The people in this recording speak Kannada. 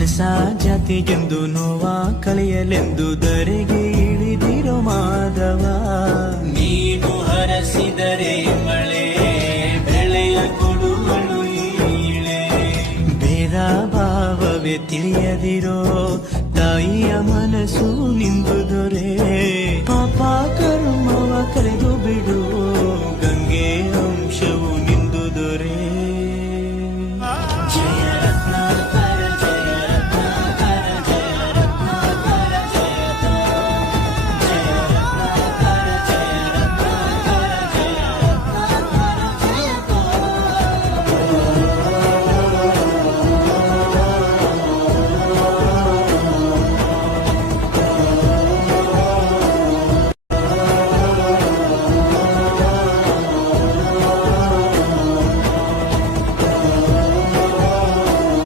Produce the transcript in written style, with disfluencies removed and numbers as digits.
ಮನಸ ಜಾತಿಗೆಂದು ನೋವ ಕಳೆಯಲೆಂದು ಧರೆಗೆ ಇಳಿದಿರೋ ಮಾಧವ. ನೀನು ಹರಸಿದರೆ ಮಳೆ ಬೆಳೆಯ ಕೊಡುವಳು ಈಳೆ. ಭೇದ ಭಾವವೇ ತಿಳಿಯದಿರೋ ತಾಯಿಯ ಮನಸ್ಸು ನಿಂದು ದೊರೆ. ಪಾಪ ಕರ್ಮವ ಕಳೆದು ಬಿಡು ಗಂಗೆ ಅಂಶವು ನಿಂದು ದೊರೆ.